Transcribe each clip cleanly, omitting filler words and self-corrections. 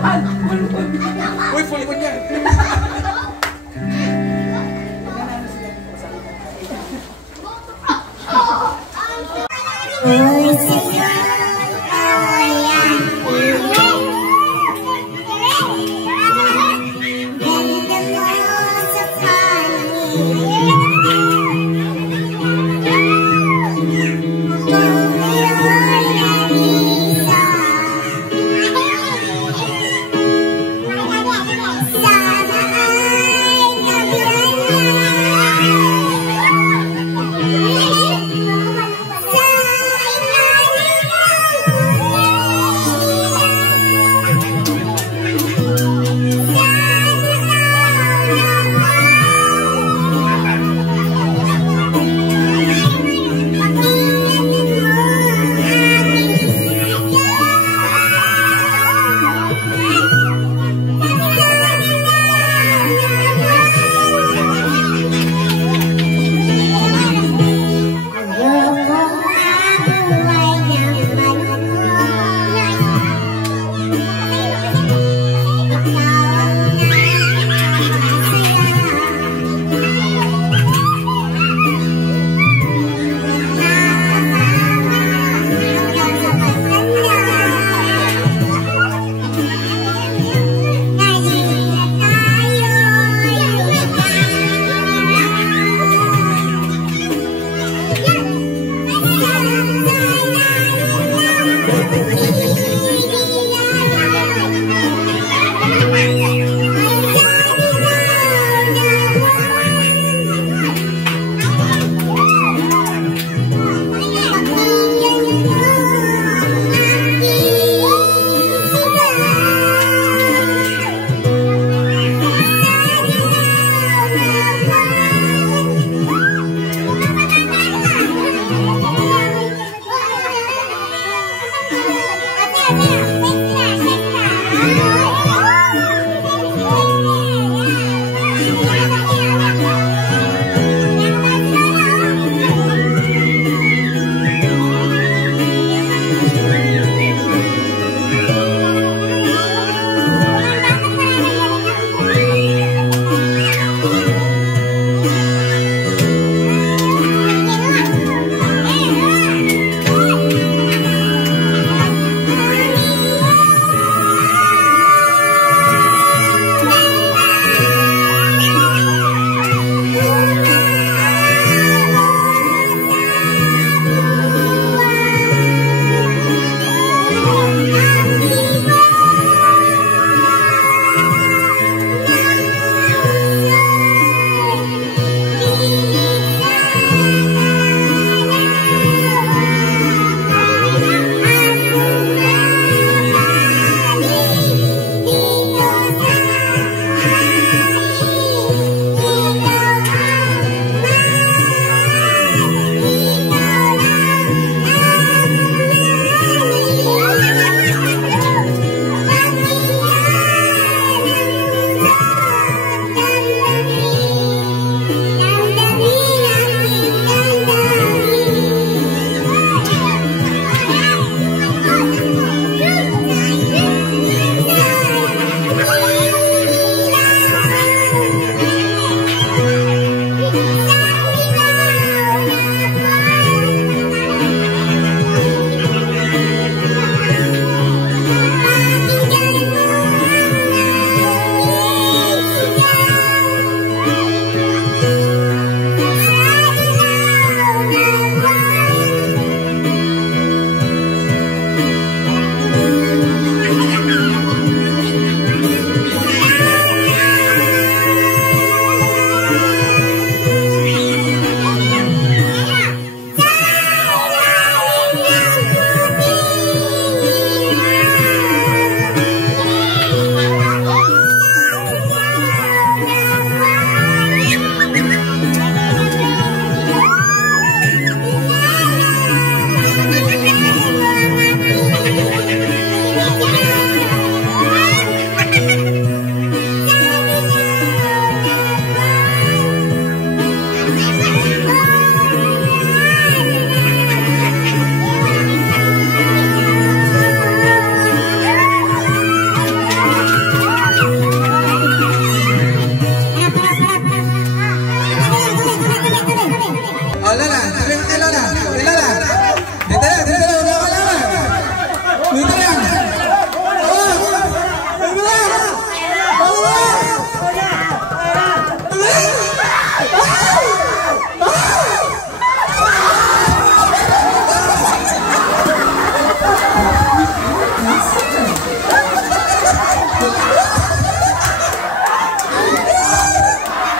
Kuan. Uy, full niya.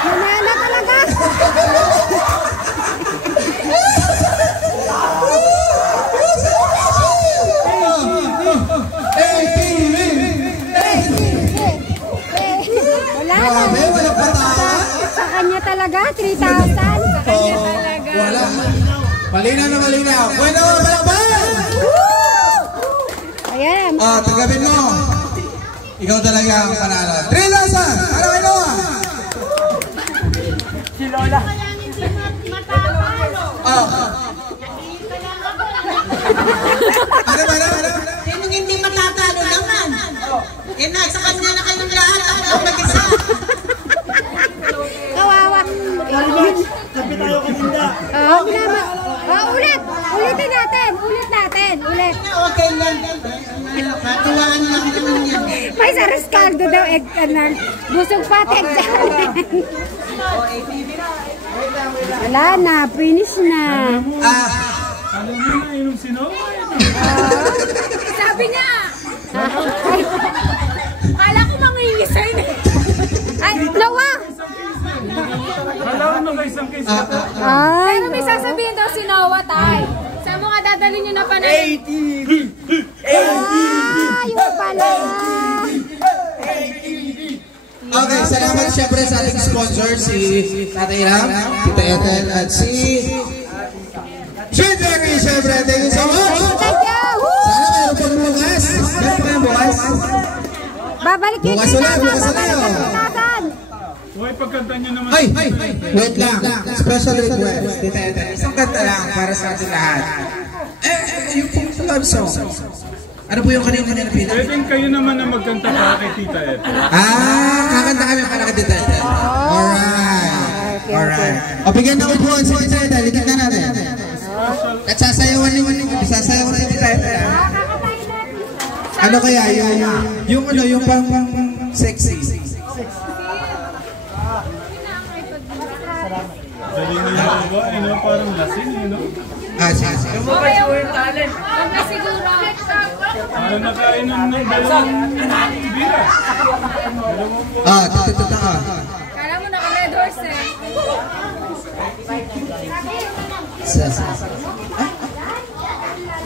Manana talaga. Wala na. Walang patawa. Sa kanya talaga, 3,000. Sa kanya talaga. Wala. Malinaw na malinaw. Bueno, balakban! Ayan. Tagabin mo. Ikaw talaga ang panalo. 3,000! Ano kayo? Si Lola. Ano ba? Sinong hindi matatalo naman? Eh, nasa kanya na kayong lahat. Ako ang mag-isa. Kawawa. Sabi tayo kanina. Ulit. Ulitin natin. Ulit. Okay lang. Katuwaan lang naman yan. May sa Riscaldo daw, egg kanan. Busog pati, egg kanan. Wala na, finish na. Alam mo na yung sino? Sabi niya. Kala ko mangingisay na. Ay, Lawa! Alam mo na isang case na to. Pero may sasabihin daw si Noah, tay. Saan mo nga dadalhin nyo na panay? Yung pala. Okay, salamat siyempre sa ating sponsor, si Tatay Ram, Tita Ethel, at si Jerry, siyempre. Thank you so much! Thank you! Sana meron pang bukas. Meron pa kayong bukas? Babalik yung Bukas ulit, bukas ulit. Huwag pagkanta nyo naman. Ay! Wait lang. Special request. Tita Ethel, isang kanta lang para sa ating lahat. Yung pong love song. Ano po yung kanina na napila? Pwedeng kayo naman na magkanta para kay Tita Ethel. Kakanta kami para kay Tita Ethel. Alright. O, bigyan na upuan si Tita Ethel. Itik na natin. At sasayawan ni Tita Ethel. Ano kaya yung pang sexy? Dali niyo ba? Parang lasing, Sige. Huwag na siguro. Parang nakainom ng dalawang bira. Totoo. Kala mo naka-red horse eh.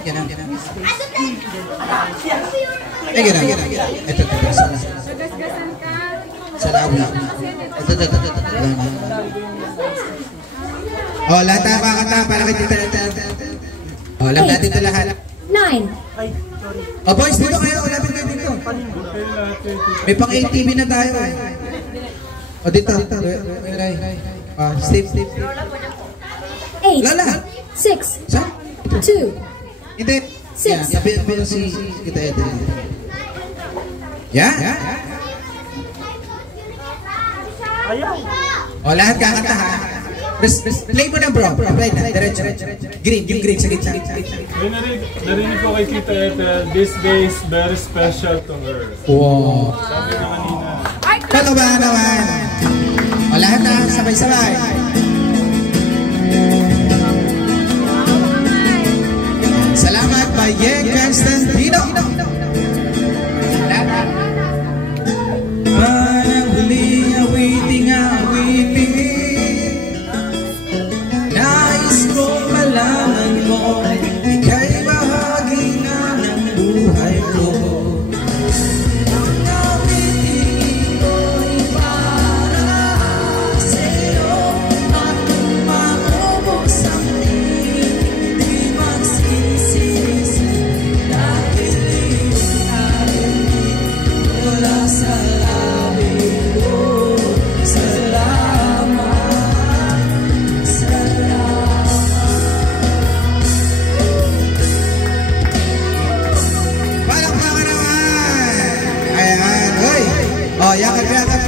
Ganun. Ganun. Ito. Gasgasan ka. Salamat. Ito. Lahat na kakanta para kay Tita Ethel. Alam natin ito lahat. 9. Boys, dito kayo. Lapit kayo dito. May pang ATV na tayo. Dito. Steve. 8. Lola. 6. Saan? 2. Hindi. Six. Sabihin mo si Tita Ethel. Yeah? Ayaw. Lahat kakanta ha. Play mo na bro. Play na. Diretso. Green. Yung green sa gitna. Narinig ko kay Tita Ethel, this day is very special to her. Wow. Sabi na kanina. Ano ba naman? Lahat na. Sabay-sabay. Salamat by Yeng Constantino. Salamat. I'm waiting. Nais ko malaman mo, ika'y bahagi na ng buhay ko. Ang awitin ko'y para sa'yo, at kung maubos ang di magsisisi, dahil iyong narinig mula sa labi ko.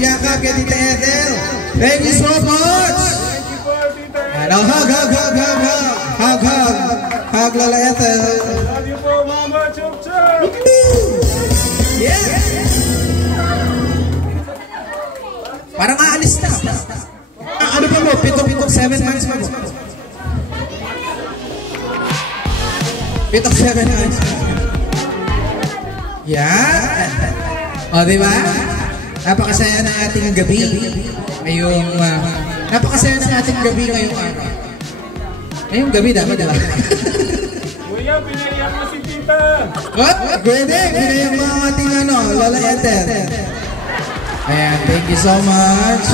Yakap kay Tita Ethel. Thank you so much. Hug Lola Ethel. Love you po, Mama Chup Chup. Yeah. Parang aalis na. Ano pa mo? 7 months mo. 7 months. Yeah. O, di ba? Napakasaya ng ating gabi. Napakasaya ng ating gabi ngayong araw. Ngayong gabi dapat, di ba? Kuya, pinaiyak mo si tita. What? Pwede. Pinaiyak mo ang ating Lola Ethel. Ayan, thank you so much.